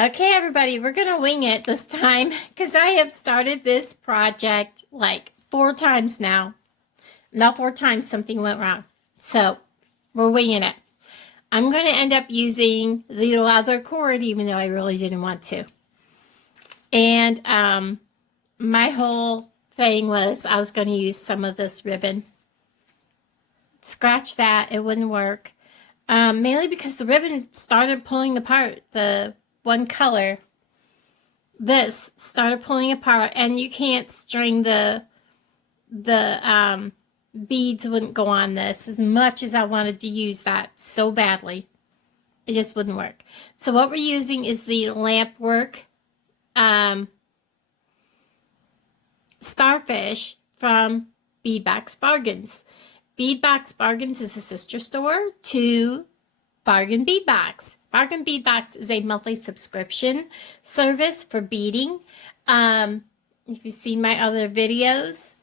Okay, everybody, we're going to wing it this time because I have started this project like 4 times now. Not 4 times, something went wrong. So we're winging it. I'm going to end up using the leather cord, even though I really didn't want to. And my whole thing was I was going to use some of this ribbon. Scratch that, it wouldn't work. Mainly because the ribbon started pulling apart. The one color, this started pulling apart, and you can't string the beads wouldn't go on this as much as I wanted to use that so badly. It just wouldn't work. So what we're using is the Lampwork Starfish from P.O Box Bargains. P.O Box Bargains is a sister store to Bargain Bead Box. Bargain Bead Box is a monthly subscription service for beading. If you've seen my other videos,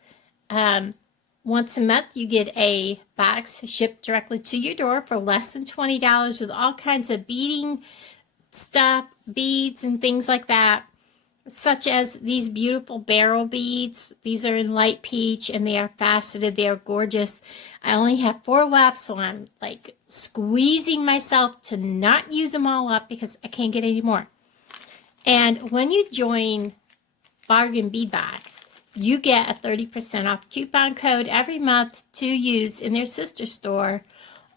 once a month you get a box shipped directly to your door for less than $20 with all kinds of beading stuff, beads and things like that, such as these beautiful barrel beads. These are in light peach and they are faceted. They are gorgeous. I only have 4 left, so I'm like squeezing myself to not use them all up because I can't get any more. And when you join Bargain Bead Box, you get a 30% off coupon code every month to use in their sister store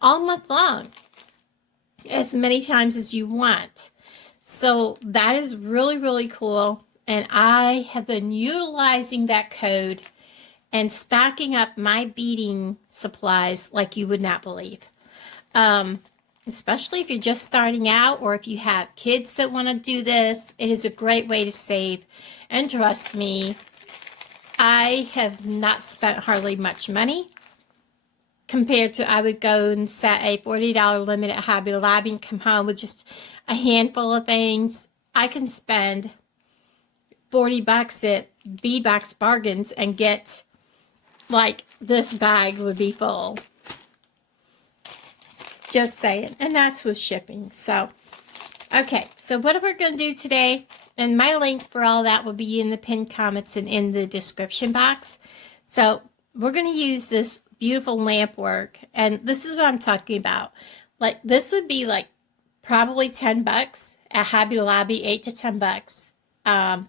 all month long, as many times as you want. So that is really, really cool. And I have been utilizing that code and stocking up my beading supplies like you would not believe. Especially if you're just starting out or if you have kids that want to do this, it is a great way to save. And trust me, I have not spent hardly much money compared to I would go and set a $40 limit at Hobby Lobby and come home with just a handful of things. I can spend $40 at P.O Box Bargains and get, like, this bag would be full. Just saying. And that's with shipping. So, okay. So what we're going to do today, and my link for all that will be in the pinned comments and in the description box. So we're going to use this beautiful Lampwork, and this is what I'm talking about. Like, this would be like probably $10 at Hobby Lobby, $8 to $10. I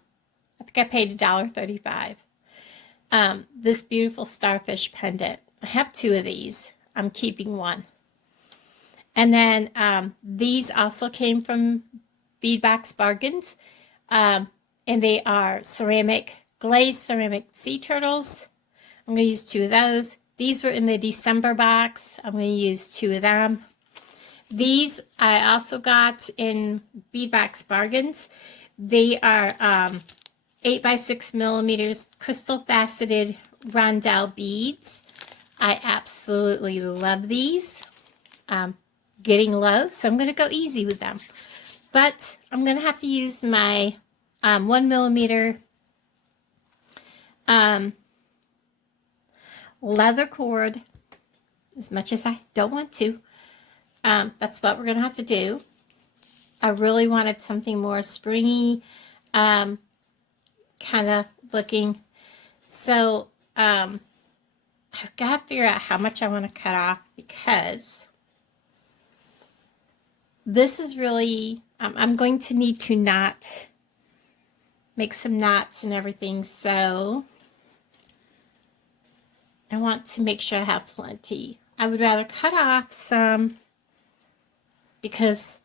think I paid $1.35. This beautiful starfish pendant. I have 2 of these. I'm keeping one. And then these also came from P.O Box Bargains. And they are glazed ceramic sea turtles. I'm going to use 2 of those. These were in the December box. I'm going to use 2 of them. These I also got in P.O Box Bargains. They are 8 by 6 millimeters crystal faceted rondelle beads. I absolutely love these. Getting low, so I'm going to go easy with them. But I'm going to have to use my 1 millimeter leather cord, as much as I don't want to. That's what we're going to have to do. I really wanted something more springy, kind of looking. So I've got to figure out how much I want to cut off, because this is really, I'm going to need to make some knots and everything, so I want to make sure I have plenty. I would rather cut off some, because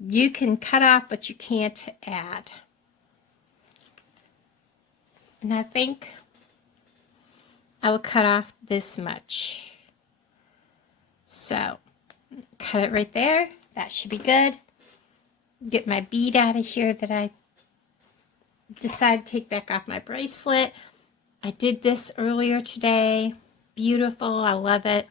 you can cut off, but you can't add. And I think I will cut off this much. So, cut it right there. That should be good. Get my bead out of here that I decided to take back off my bracelet. I did this earlier today. Beautiful. I love it.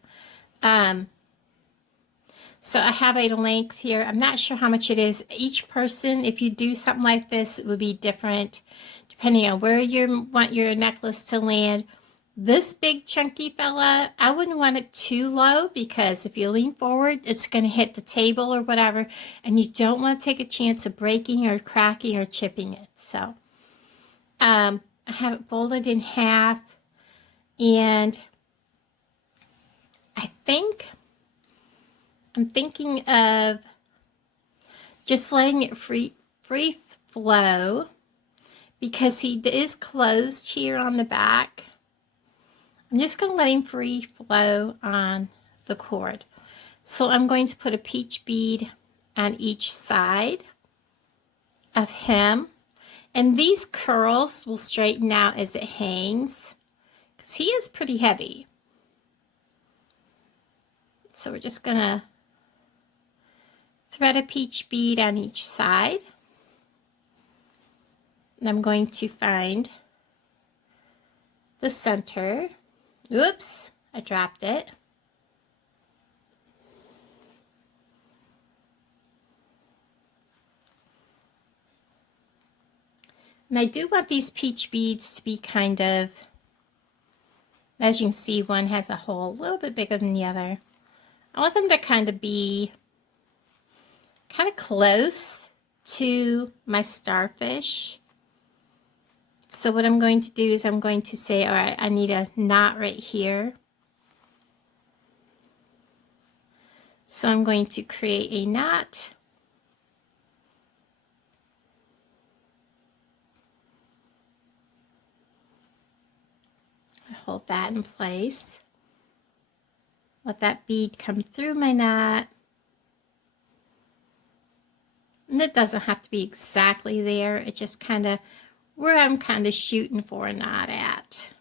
So I have a length here. I'm not sure how much it is. Each person, if you do something like this, it would be different depending on where you want your necklace to land. This big chunky fella, I wouldn't want it too low because if you lean forward, it's going to hit the table or whatever, and you don't want to take a chance of breaking or cracking or chipping it. So I have it folded in half, and I'm thinking of just letting it free flow because he is closed here on the back. I'm just going to let him free flow on the cord. So I'm going to put a peach bead on each side of him. And these curls will straighten out as it hangs because he is pretty heavy. So we're just going to thread a peach bead on each side. And I'm going to find the center. Oops, I dropped it. And I do want these peach beads to be kind of, as you can see, one has a hole a little bit bigger than the other. I want them to kind of be kind of close to my starfish. So what I'm going to do is I'm going to say, all right, I need a knot right here. So I'm going to create a knot. Hold that in place. Let that bead come through my knot. And it doesn't have to be exactly there. It's just kind of where I'm kind of shooting for a knot at.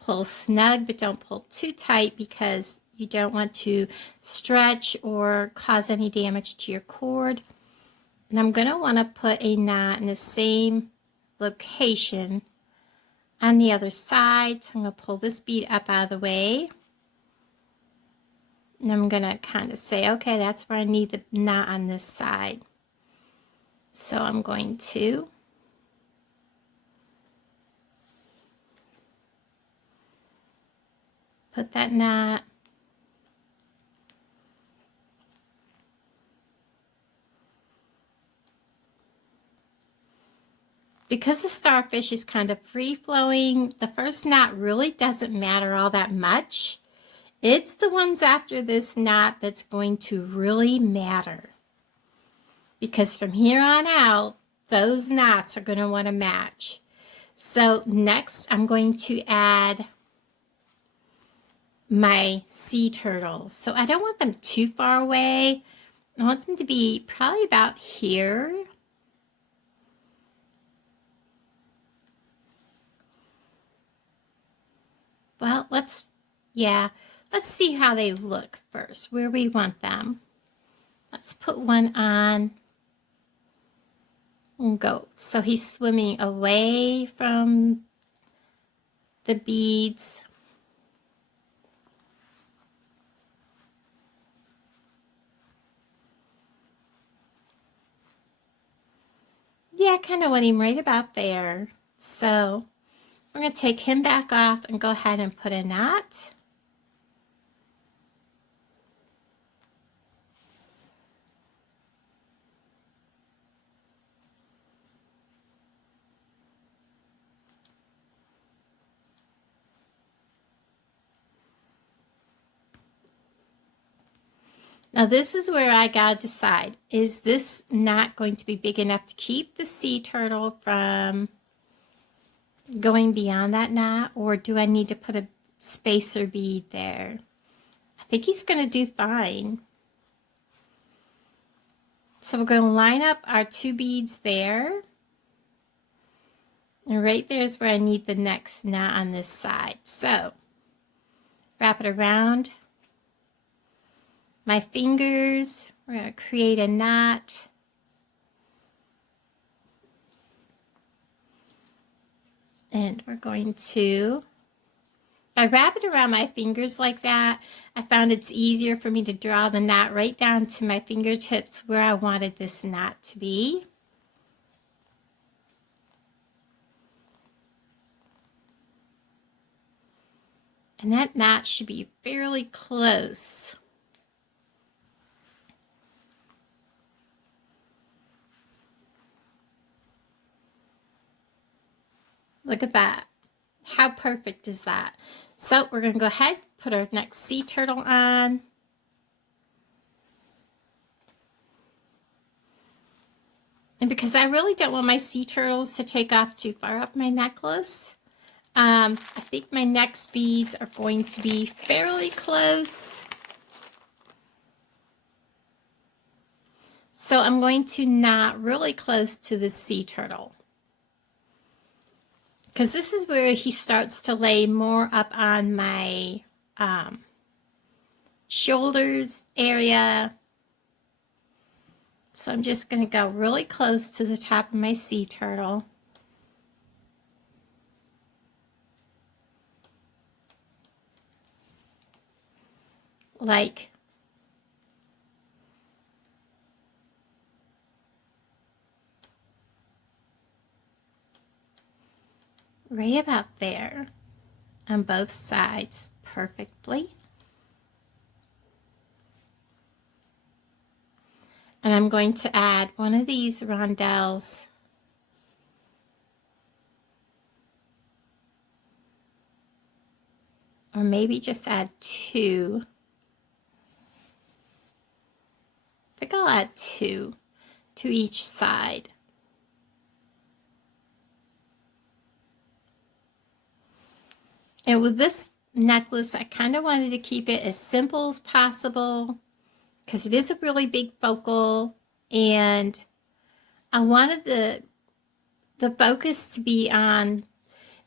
Pull snug, but don't pull too tight because you don't want to stretch or cause any damage to your cord. And I'm going to want to put a knot in the same location on the other side. So I'm going to pull this bead up out of the way. And I'm going to kind of say, okay, that's where I need the knot on this side. So I'm going to put that knot. Because the starfish is kind of free-flowing, the first knot really doesn't matter all that much. It's the ones after this knot that's going to really matter. Because from here on out, those knots are going to want to match. So next, I'm going to add my sea turtles. So I don't want them too far away. I want them to be probably about here. Well, let's see how they look first, where we want them. Let's put one on and go. So he's swimming away from the beads. Yeah, I kind of want him right about there. So we're going to take him back off and go ahead and put a knot. Now this is where I gotta decide, is this knot going to be big enough to keep the sea turtle from going beyond that knot, or do I need to put a spacer bead there? I think he's gonna do fine. So we're going to line up our 2 beads there. And right there is where I need the next knot on this side. So wrap it around my fingers. We're going to create a knot. And we're going to, I wrap it around my fingers like that, I found it's easier for me to draw the knot right down to my fingertips where I wanted this knot to be. And that knot should be fairly close. Look at that. How perfect is that? So we're going to go ahead, put our next sea turtle on. And because I really don't want my sea turtles to take off too far up my necklace, I think my next beads are going to be fairly close. So I'm going to knot really close to the sea turtle, because this is where he starts to lay more up on my shoulders area. So I'm just going to go really close to the top of my sea turtle. Like right about there on both sides perfectly. And I'm going to add one of these rondelles or maybe just add two. I think I'll add two to each side. And with this necklace, I kind of wanted to keep it as simple as possible because it is a really big focal, and I wanted the focus to be on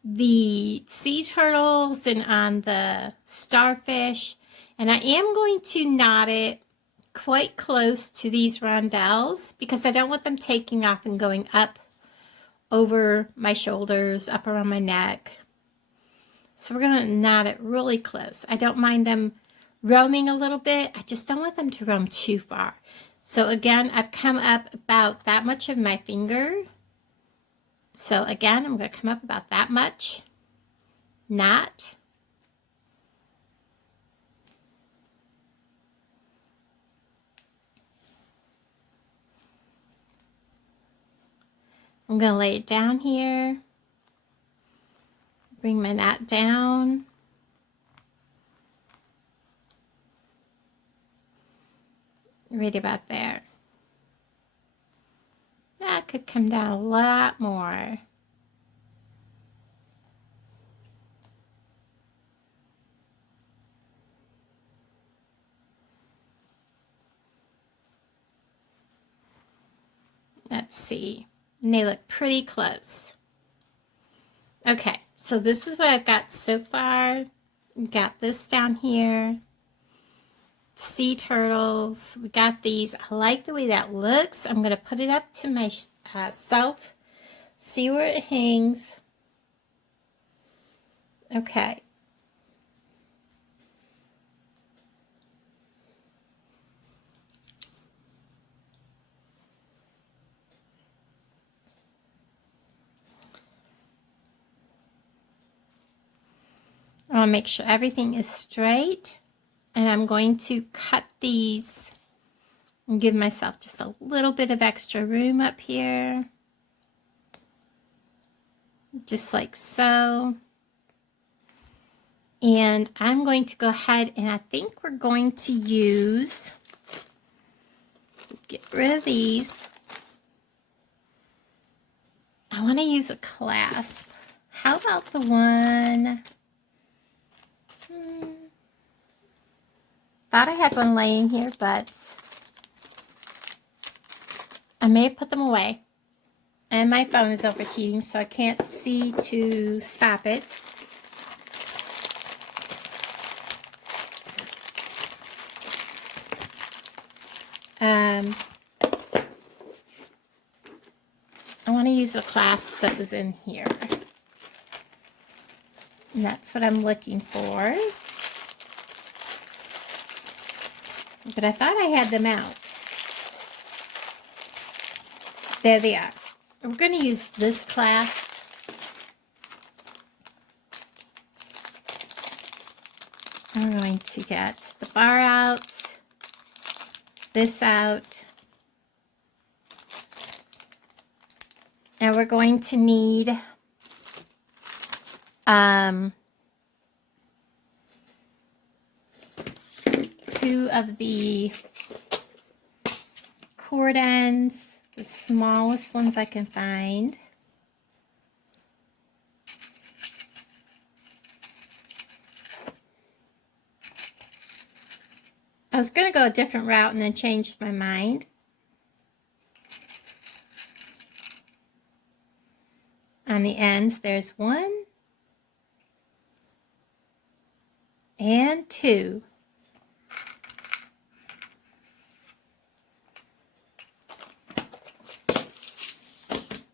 the sea turtles and on the starfish. And I am going to knot it quite close to these rondelles because I don't want them taking off and going up over my shoulders, up around my neck. So we're going to knot it really close. I don't mind them roaming a little bit. I just don't want them to roam too far. So again, I've come up about that much of my finger. So again, I'm going to come up about that much. Knot. I'm going to lay it down here. Bring my knot down. Right about there. That could come down a lot more. Let's see. And they look pretty close. Okay, so this is what I've got so far. We've got this down here. Sea turtles. We got these. I like the way that looks. I'm going to put it up to my self. See where it hangs. Okay. I want to make sure everything is straight. And I'm going to cut these and give myself just a little bit of extra room up here. Just like so. And I'm going to go ahead and I think we're going to use, get rid of these. I want to use a clasp. How about the one? Thought I had one laying here, but I may have put them away. And my phone is overheating, so I can't see to stop it. I want to use the clasp that was in here. And that's what I'm looking for. But I thought I had them out. There they are. We're going to use this clasp. I'm going to get the bar out, this out, and we're going to need two of the cord ends, the smallest ones I can find. I was going to go a different route and then changed my mind. On the ends, there's 1 and 2.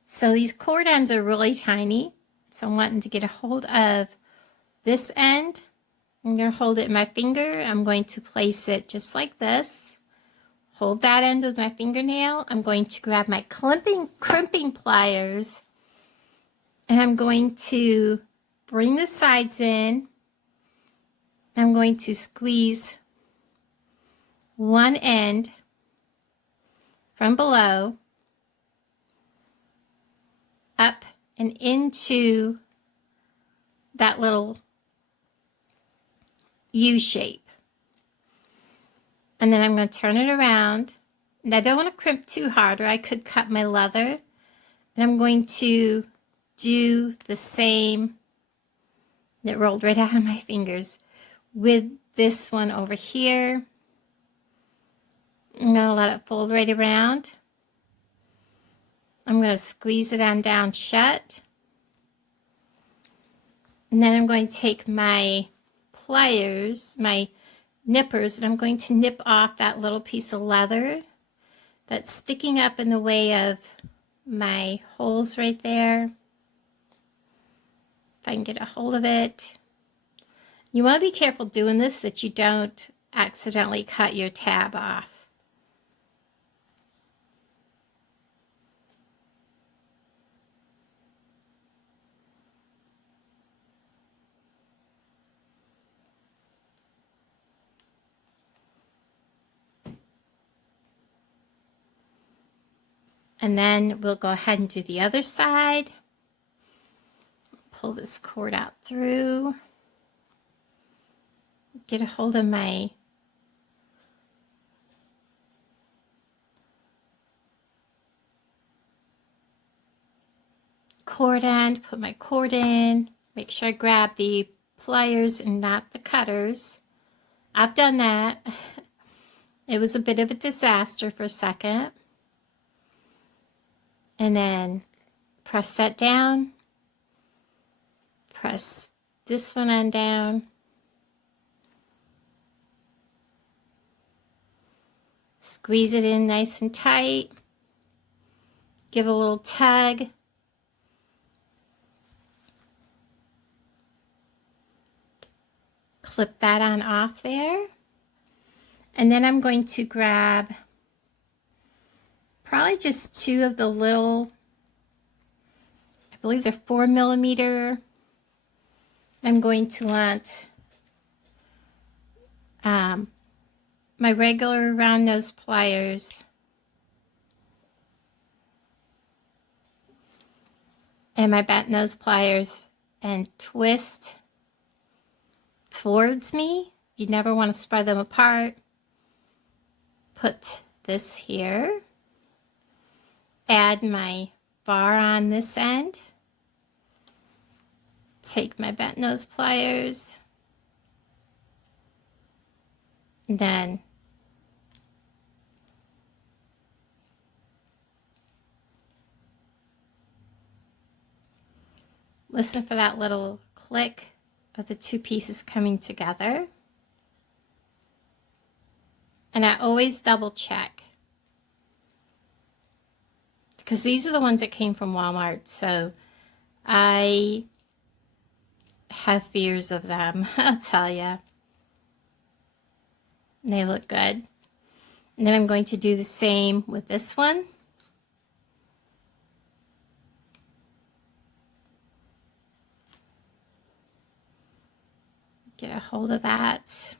So these cord ends are really tiny. So I'm wanting to get a hold of this end. I'm going to hold it in my finger. I'm going to place it just like this. Hold that end with my fingernail. I'm going to grab my crimping pliers. And I'm going to bring the sides in. I'm going to squeeze one end from below up and into that little U shape. And then I'm going to turn it around. And I don't want to crimp too hard or I could cut my leather. And I'm going to do the same. It rolled right out of my fingers with this one over here. I'm going to let it fold right around. I'm going to squeeze it on down shut. And then I'm going to take my pliers, my nippers, and I'm going to nip off that little piece of leather that's sticking up in the way of my holes right there. If I can get a hold of it. You want to be careful doing this that you don't accidentally cut your tab off. And then we'll go ahead and do the other side. Pull this cord out through. Get a hold of my cord end, put my cord in, make sure I grab the pliers and not the cutters. I've done that. It was a bit of a disaster for a second. And then press that down. Press this one on down. Squeeze it in nice and tight. Give a little tug. Clip that on off there. And then I'm going to grab probably just 2 of the little, I believe they're 4mm. I'm going to want my regular round nose pliers and my bent nose pliers and twist towards me. You never want to spread them apart. Put this here. Add my bar on this end. Take my bent nose pliers. And then listen for that little click of the 2 pieces coming together. And I always double check, because these are the ones that came from Walmart. So I have fears of them, I'll tell you. They look good. And then I'm going to do the same with this one. Get a hold of that.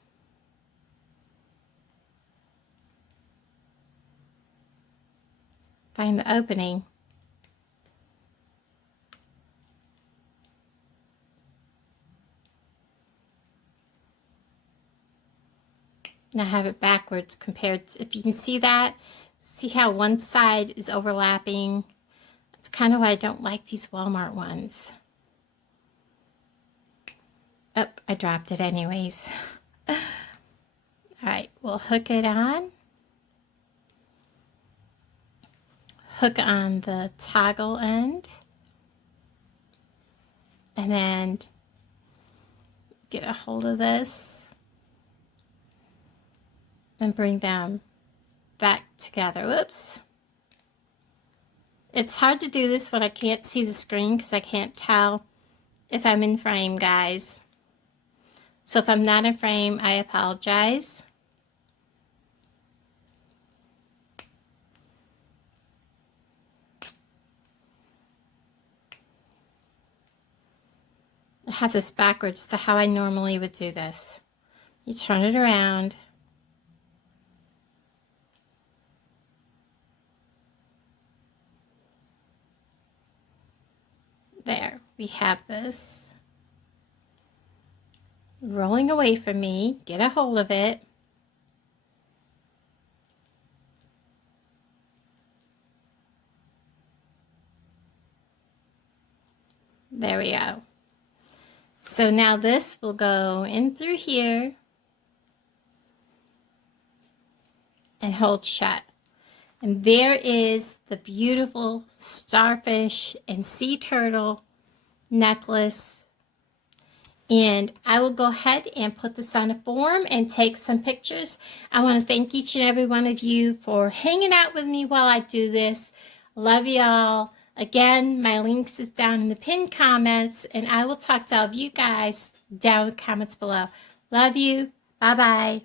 Find the opening. And I have it backwards compared to, if you can see that, see how one side is overlapping. That's kind of why I don't like these Walmart ones. Oh, I dropped it anyways. All right, we'll hook it on. Hook on the toggle end. And then get a hold of this. And bring them back together. Whoops. It's hard to do this when I can't see the screen because I can't tell if I'm in frame, guys. So if I'm not in frame, I apologize. I have this backwards to how I normally would do this. You turn it around. There, we have this. Rolling away from me, get a hold of it. There we go. So now this will go in through here and hold shut. And there is the beautiful starfish and sea turtle necklace. And I will go ahead and put this on a form and take some pictures. I want to thank each and every one of you for hanging out with me while I do this. Love y'all. Again, my links is down in the pinned comments, and I will talk to all of you guys down in the comments below. Love you. Bye-bye.